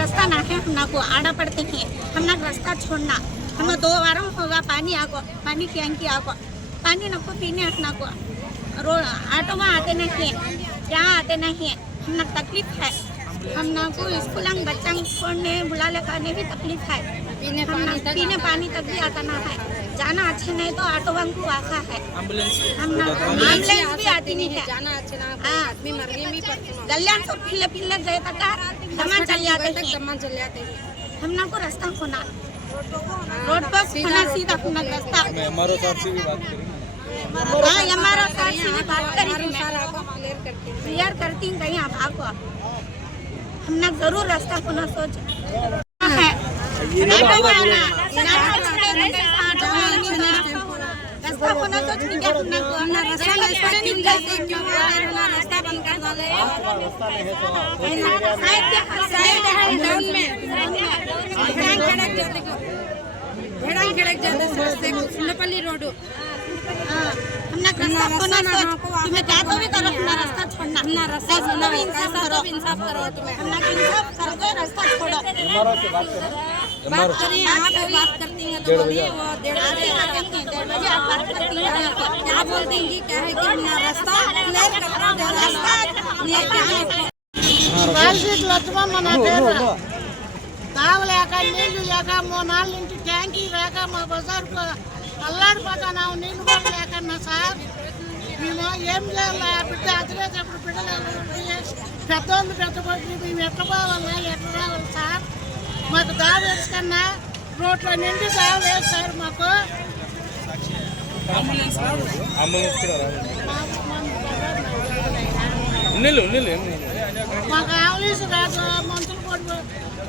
रास्ता ना है हम को आड़ा पड़ते हैं, हम रास्ता छोड़ना। हम 2 वार होगा पानी आगो, पानी टैंकी आगो, पानी नको पीने अपना को ऑटो में आते नहीं है, यहाँ आते नहीं है, हम तकलीफ है। हम को स्कूल बच्चा छोड़ने बुला ले करने भी तकलीफ है। पीने पानी तक भी आता ना है। जाना अच्छे नहीं तो ऑटो को आखा है। एम्बुलेंस भी आती नहीं है। गलियां सब फिले गए तक दमा चल जाते हैं। हम को रास्ता खोना, रोड पर खोना सीधा खोना रास्ता। एमआरओ साहब से भी बात करेंगे। एमआरओ साहब से भी बात क्लियर करती हूँ कहीं आप आको। हमने जरूर रास्ता खोना सोच है। रास्ता खोना सोच नहीं क्या रास्ता बंद कर डाले रोड हमने रास्ता खोना सोच तुम्हें क्या तो भी करो, अपना रास्ता छोड़ना, अपना रास्ता छोड़ना, इंसाफ करो तुम्हें, हमने इंसाफ करो तो रास्ता छोड़ो। एमआरओ से बात करें। बात करें आप बात करती हैं तो बोलिए वो 1:30 बजे आप बात करती हैं क्या बोल देंगी, क्या है कि अपना रास्ता क्लियर करना रास्ता ये क्या है కాల్షీట్ లచ్చమా మన పేరు తాగలేక నీళ్లు లేక 3-4 ఇంటి ట్యాంకీ లేక మా బజార్కు అల్లాడిపోతున్నాము, నీళ్ళు కూడా లేకన్నా సార్. మేము ఏం చేయాలి? బిడ్డ అదిలేటప్పుడు బిడ్డలు పెద్దోళ్ళు పెద్దబడి మేము ఎట్లా పోవాలా, ఎట్లా రావాలి సార్? మాకు దావ వేసుకన్నా రోడ్లో నిండి దావ లేదు సార్. మాకు మాకు ఆంబులెన్స్ రాదు, మందులు కూడా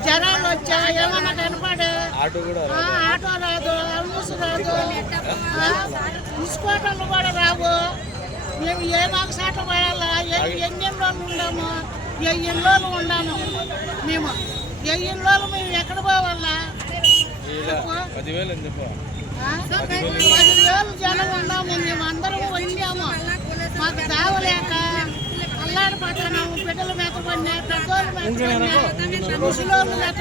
జనాలు వచ్చా ఏమన్నా కనపడే ఆటో రాదు, అంబులెన్స్ రాదు, మున్సిపాలిటీలు కూడా రావు. మేము ఏ మాసాట పడాలా? ఎన్ని రోజులు ఉండాము? 10 రోజులు ఉండాము. మేము 10 రోజులు మేము ఎక్కడ పోవాలా? 10,000 జనం ఉన్నాము, మేము అందరం వచ్చాము. మాకు దావలేక అల్లాడిపోతున్నాము. బిడ్డలు మెత్తపడినా, పెద్దోళ్ళు మెత్తపడినా, ముసలోళ్ళు మెత్త